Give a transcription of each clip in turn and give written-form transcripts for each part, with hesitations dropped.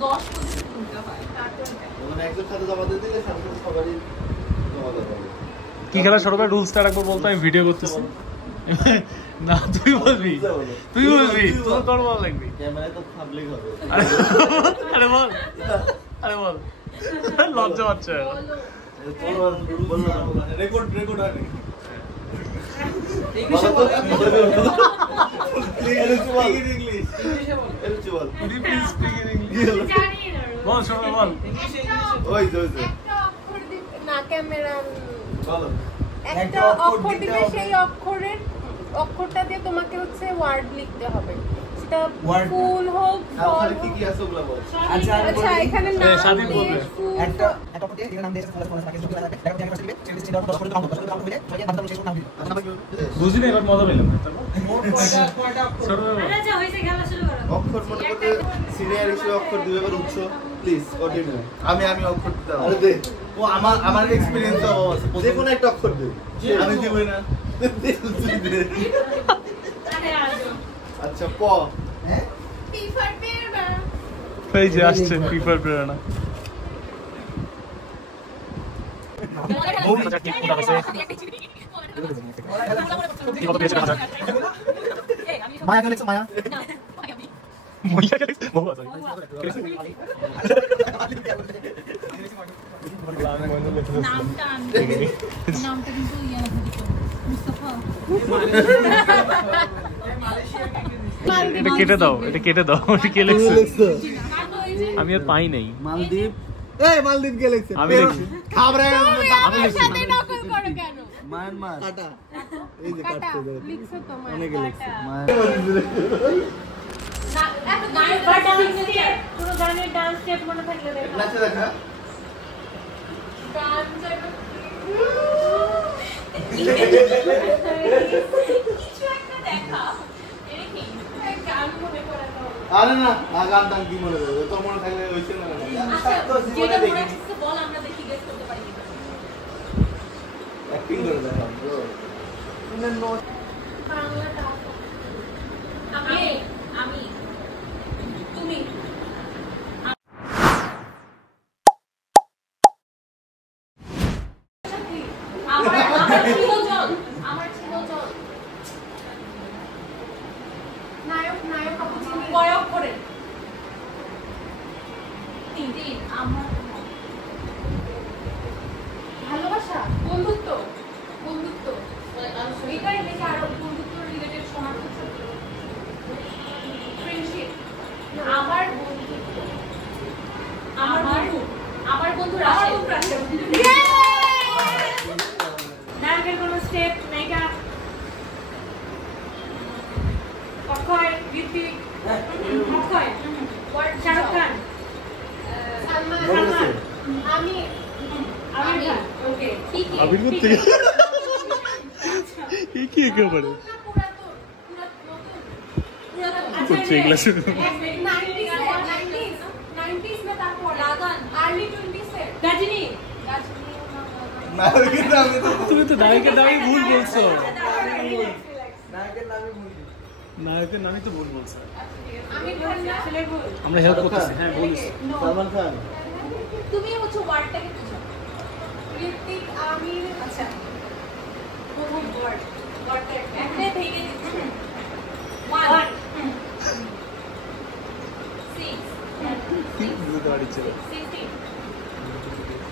10 পর্যন্ত তুলতে হয় তারপর মানে একজন সাথে জমা দিতে দিলে সাথে সাথে সবারই জমা দেওয়া হবে। কি খেলা সরকার রুলসটা রাখবো বলতো, আমি ভিডিও করতেছি। না তুই বলবি, তুই বলবি, তোর বল লাগবি। ক্যামেরায় তো পাবলিক হবে। আরে বল, আরে বল, লজ্জা পাচ্ছে। তোর বললাম রেকর্ড হয় নাকি? ইংলিশে বল, ইংলিশে বল। এলচি বল। Please speak in English. বল সবাই বল। ওই তো একটা অক্ষর দিতে না ক্যামেরা বলো। একটা অক্ষর দিলে সেই অক্ষরটা দিয়ে তোমাকে হচ্ছে ওয়ার্ড লিখতে হবে, সেটা ফুল হোক ফল কি কি আছে ওগুলা বল। আচ্ছা এখানে নাম দিয়ে একটা অক্ষর দিয়ে নাম দিয়ে তাকে যোগ করা যাবে, লেখা দিয়ে সেটা সিস্টেম 10 করে কাউন্ট করতে হবে, তাকে বাদ দাও শেষ নাম দিবে। বুঝিনি, এবার মজা পেলাম। মোট কয়টা অক্ষর? আচ্ছা হইছে, খেলা শুরু করো। অক্ষর মনে করতে সিনিয়র হিসেবে অক্ষর দিবে এবার উৎস প্লিজ কন্টিনিউ। আমি অক্ষর দিতে হবে। আরে দে ও আমার এক্সপেরিয়েন্স তো আছে, যে কোনো একটা অক্ষর দে। আমি দিবই না। আচ্ছা প। হ্যাঁ পিফার পেয়ারা এই যে আসছে পিপার প্রেরণা। মায়া কে লিখছো? মায়া নামটা কিন্তু মুস্তাফা। এটা কেটে দাও, এটা কেটে দাও। এটা কে লিখছে? আমি আর পাই নাই। মালদ্বীপ। এই মালদ্বীপ কে লিখছে? আমি লিখছি। খাবরে আমি সাথে নকল করো কেন? মায়ানমার। কাটা। এই যে কাটা কাটতে দাও। লিখছো তো অনেকে লিখছে। না এত গানের ডান্স স্টেপ, পুরো গানের ডান্স স্টেপ মনে থাকলে দেখো। নাচে দেখা। গান চাইবো কিছু একটা দেখাও। এটা কি? গান মনে করে দাও। আরে না, গান টান কি মনে করবে? তোর মনে থাকলে হইছে না। আচ্ছা যেটা মনে হচ্ছে বল, আমরা দেখি গেস করতে পারি কিনা। অ্যাক্টিং করে দেখা ব্রো। বাংলাটা আমি তুমি আমার ছিল জল নায়ক আপু চিনি বয়ক করে তিন আমার ভালোবাসা বন্ধুত্ব এটাই দেখে আরো বন্ধুত্ব রিলেটেড শোনার হচ্ছে ফ্রেন্ডশিপ আমার বন্ধুত্ব আমার বন্ধু রাশেদ। নায়কের কোনো স্টেপ নায়িকা অক্ষয় ঋত্বিক অক্ষয় শাহরুখ খান সালমান আমি আমির খান। ওকে আবির করতে কি একেবারে করছে এগুলা শুধু। 90s में তারপর লাগান early 20s এ গাজনি নায়কের নামে তো তুমি তো নায়কের নামই ভুল বলছো। নায়কের নামে ভুল। নায়কের নামই তো ভুল বলছো। আমির খান না আসলে ভুল। আমরা হেল্প করতেছি। হ্যাঁ বলিস। সালমান খান। তুমি হচ্ছে ওয়ার্ডটাকে বুঝো। ঋত্বিক আমির আচ্ছা বহু ওয়ার্ডটা একটা ভেঙে দিচ্ছি। 1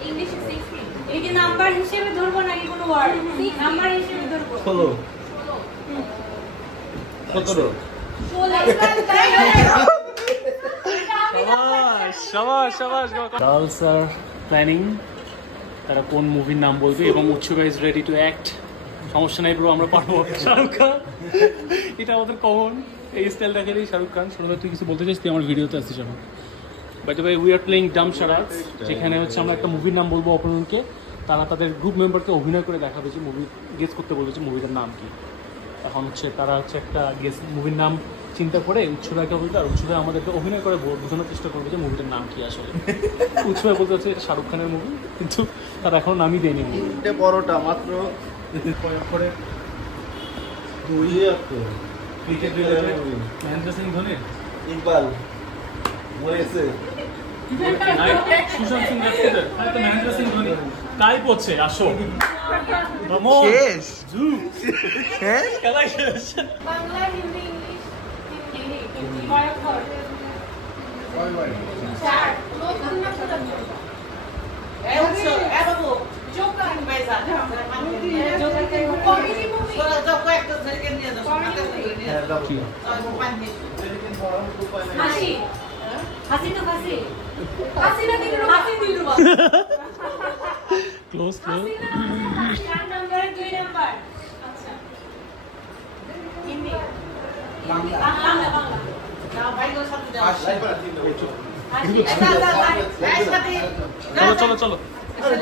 ইংলিশ 16 এই যে নাম্বার হিসেবে ধরবো নাকি কোনো ওয়ার্ড? নাম্বার হিসেবে ধরবো। 16 17 গার্লস আর প্ল্যানিং তারা কোন মুভির নাম বলবে এবং উৎসুকা ইজ রেডি টু অ্যাক্ট। সমস্যা নাই ব্রো, আমরা পারবো। শাহরুখ খান, এটা আমাদের কমন। এই স্টাইল দেখালেই শাহরুখ খান। শুরু তুই কিছু বলতে চাইছিস? তুই আমার ভিডিওতে আসছিস এখন। By the way we are playing dumb charades, যেখানে হচ্ছে আমরা একটা মুভির নাম বলবো অপরজনকে, তারা তাদের গ্রুপ মেম্বারকে অভিনয় করে দেখাবে যে মুভি গেস করতে বলবে যে মুভিটার নাম কি। এখন হচ্ছে তারা হচ্ছে একটা গেস মুভির নাম চিন্তা করে উৎসবাইকে বলতে, আর উৎসবাই আমাদেরকে অভিনয় করে বোঝানোর চেষ্টা করবে যে মুভিটার নাম কি আসলে। উৎসবাই বলতে হচ্ছে এটা শাহরুখ খানের মুভি, কিন্তু তারা এখনো নামই দেয়নি। তিনটে পরোটা মাত্র করে 2 অক্ষর। ক্রিকেট রিলেটেড মহেন্দ্র সিং ধোনি, ইকবাল মরেছে। সুশান্ত সিং রাজপুতের তাহলে তো মহেন্দ্র সিং ধোনি কাই পড়ছে আসো শেষ শেষ খেলাই শেষ বাংলা হিন্দি ইংলিশ হিন্দি ময়ূর চার নতুন না পুরাতন জোকার কমেডি মুভি হাসি হাসি তো হাসি হাসিনা দিলরুবা হাসি Dilruba close close 4 number 2 number আচ্ছা হিন্দি বাংলা বাংলা বাংলা হাসি চলো চলো চলো আরে